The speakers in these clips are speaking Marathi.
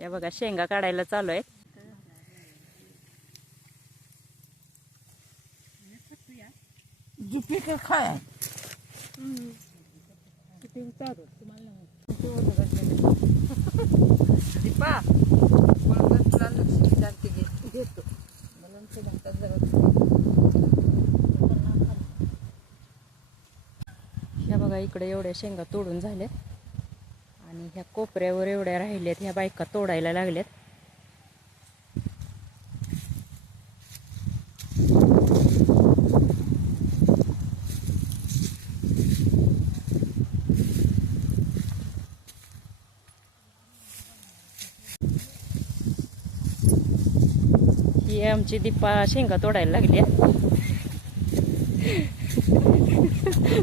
या बघा शेंगा काढायला चालू आहे जिपी के खाय. दीपा बरोबर तुला लक्ष विचारते घे घेतो. मला जरा बघा इकडे एवढ्या शेंगा तोडून झाल्यात आणि ह्या कोपऱ्यावर एवढ्या राहिल्यात ह्या बायका तोडायला लागल्यात. ही आमची दीपा शेंगा तोडायला लागली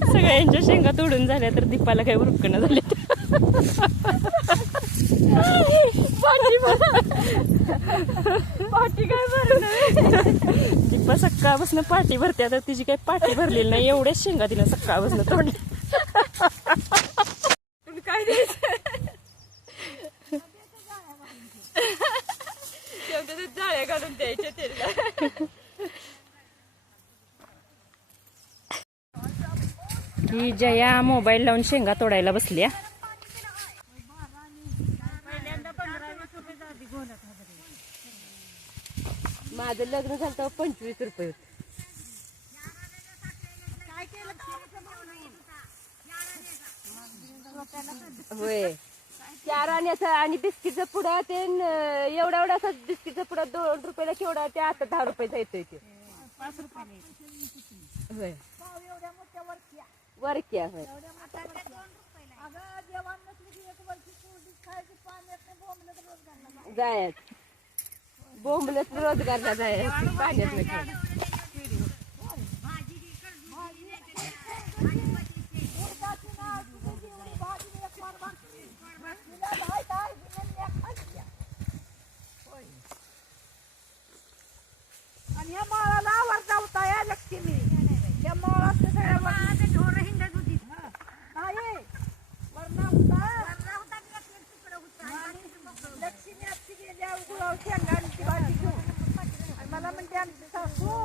सगळ्यांच्या शेंगा तोडून झाल्या तर दीपाला काही उरकणं झाले. पाठी काय भरलं दीपा सकाळपासून पाठी भरते आता तिची काही पाठी भरलेली नाही एवढ्याच शेंगा सकाळपासून तुला काय द्यायचं? शेवटी ते जाळ्या काढून द्यायच्या त्याला ही जया मोबाईल लावून शेंगा तोडायला बसल्या माझं लग्न झालं तेव्हा पंचवीस रुपये होते. होय. चार आणि असं आणि बिस्किटचं पुडा ते एवढा एवढा असं बिस्किटचं पुडा दोन रुपयाला केवढा ते आता दहा रुपयाचा येतोय ते. होय. वरक्या होय. जायच. बोंबलत रोजगारला आहे पाण्यात आणि ह्या माळाला आवडता होता या लक्ष्मी या माळात सगळ्या ढोर हिंडत होती नाही वरणा होता आणि लक्ष्मी आजची गेल्या गुळाव शेंगा आणि ती भाजी घेऊन आणि मला म्हणते आमची सासू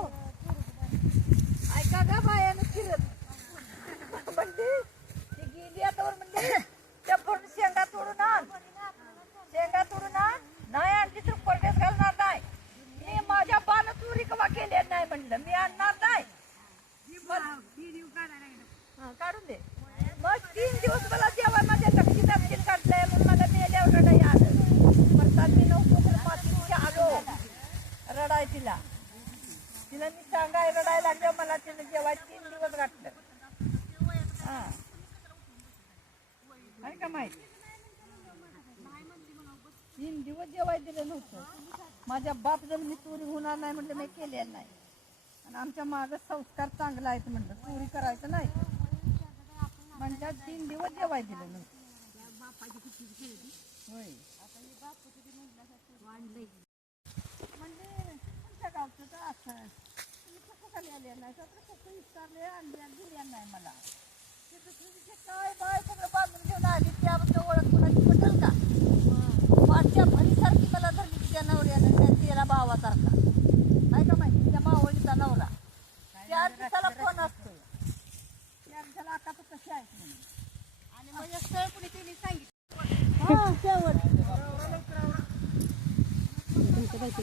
ऐका का बायानं फिरत म्हणते ती गेली आता वर म्हणते त्या पण शेंगा तोडून आण शेंगा तोडून आण नाही आणली तर परदेश घालणार नाही मी माझ्या बाल चोरी कवा केल्या नाही म्हणलं मी आणणार नाही हा, काढून दे मग तीन दिवस मला जेव्हा माझ्या लक्षी तपशील काढलंय म्हणून मला मेल्यावर रडाई आलं म्हणतात मी नव्हतो मातीशी आलो रडाय तिला तिला मी सांगाय रडाय लागलं मला तिला जेव्हा तीन दिवस गाठलं हा आहे का माहिती. तीन दिवस जेवाय दिलं नव्हतं. माझ्या बाप जर मी चोरी होणार नाही म्हटलं मी केलेलं नाही. आणि आमच्या माझा संस्कार चांगला आहेत म्हटलं चोरी करायचं नाही. म्हणजे तीन दिवस जेवाय दिलं नव्हतं. होय. म्हणजे तुमच्या गावचं तर असं. तुम्ही कुठं खाली आले नाही? तर कुठं विचारले आणले दिले नाही मला. काय सगळं बांधून घेऊन आली ओळख का? भरीसारखी धरली त्या तिला माहिती फोन असतो आता तुमच्या बायको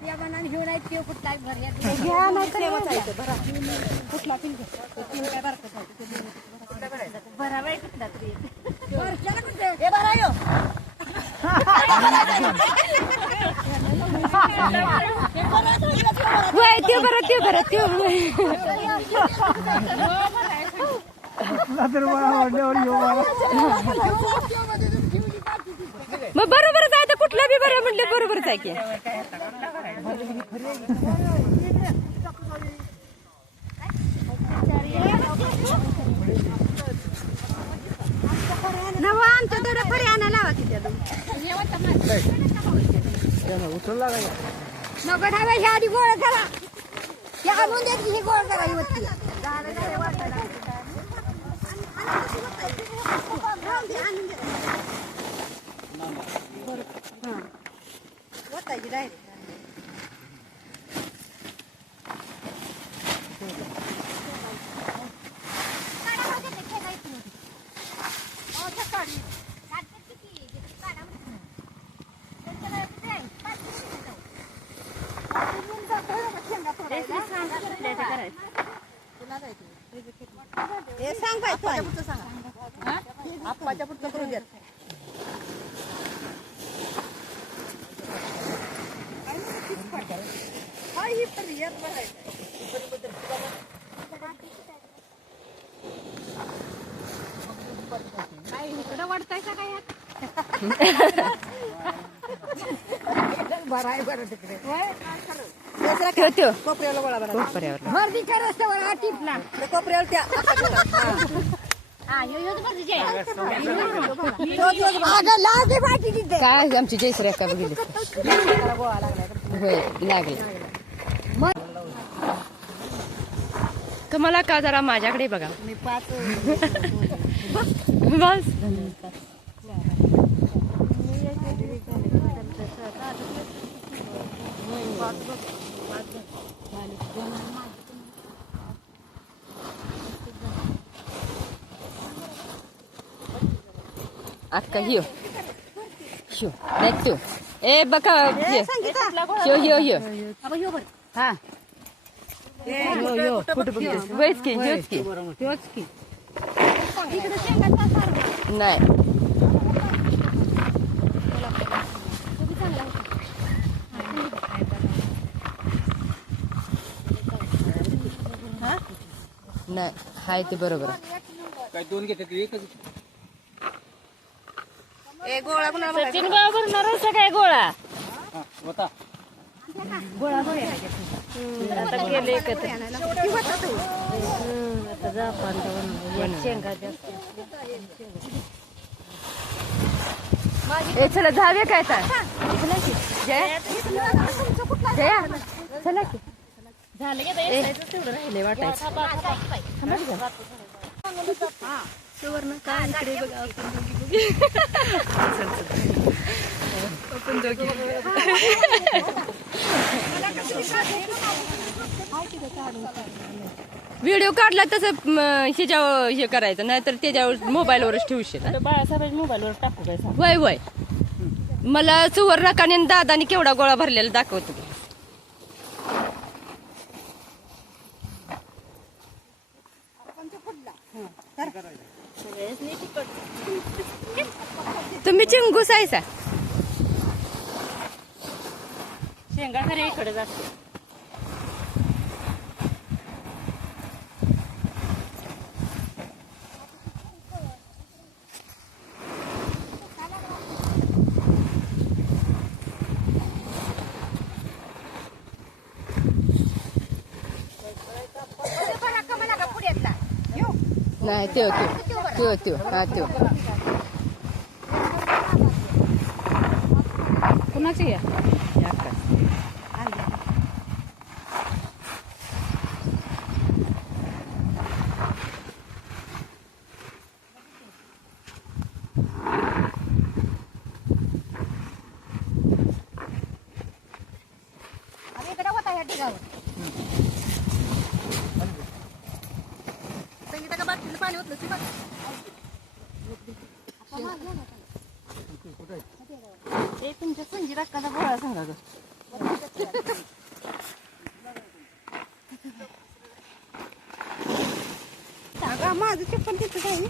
हे घ्या नाही ते घ्या. त्या मनाने घेऊन आहे ते कुठला भर घ्या नाही तर भरा कुठला पिन घ्या तो पिन काय बारकं आहे. भरा बाई कुठला तरी वरच्याला कुठे हे भरा यो होय ते बरं ते बरं ते मग बरोबरच आहे तर कुठलं बी बरं म्हटलं बरोबरच आहे की. नवा आमच्या थोडं खरी आणायला लावा तिथे नको ठावा ह्या आधी गोळ करा. या आणून द्या की ही गोळ करावी होती हे सांग बाई तू सांगा आप्पाच्या पुढचं करू द्या बरं आहे बरं तिकडे. त्यो त्यो कोपऱ्याला बरं कोपऱ्यावर. हा त्या लागे पाठी तिथे. काय आमची जयश्री का बघितली. होय लागले. तुम्हाला का जरा माझ्याकडे बघा. मी पाच बस. अक्का हियो. हियो. नाही त्यो ए बघा ह्यो. ह्यो ह्यो हा. वयच की ह्योच की नाही नाही हाय ते बरोबर आहे. काय दोन घेतात एकच ए गोळा कुणाला सचिन गाव भरणार काय गोळा होता आता गेले एकत्र. ए चला जाऊया काय तर जया? जया? चला की. ए, राहिले वाटायचं. सुवर्ण काय इकडे बघा आपण दोघी बघू. आपण दोघी व्हिडिओ काढला तसं म, ह्याच्यावर हे करायचं नाहीतर त्याच्यावर मोबाईलवरच ठेवशील? बाळासाहेब मोबाईलवर टाकू काय वय वय. मला सुवर्णकाने दादाने केवढा गोळा भरलेला दाखवतो. तुम्ही चिंगूस आहेसा? शेंगा खरे इकडे जाते नाही त्यो त्यो त्यो त्यो हा त्यो. कुणाची या का बाटलीला पाणी होतं ती बघ. ए तुमच्या संजीत अक्काचा गोळा सांगा ग. माझं चप्पल तिथं आहे.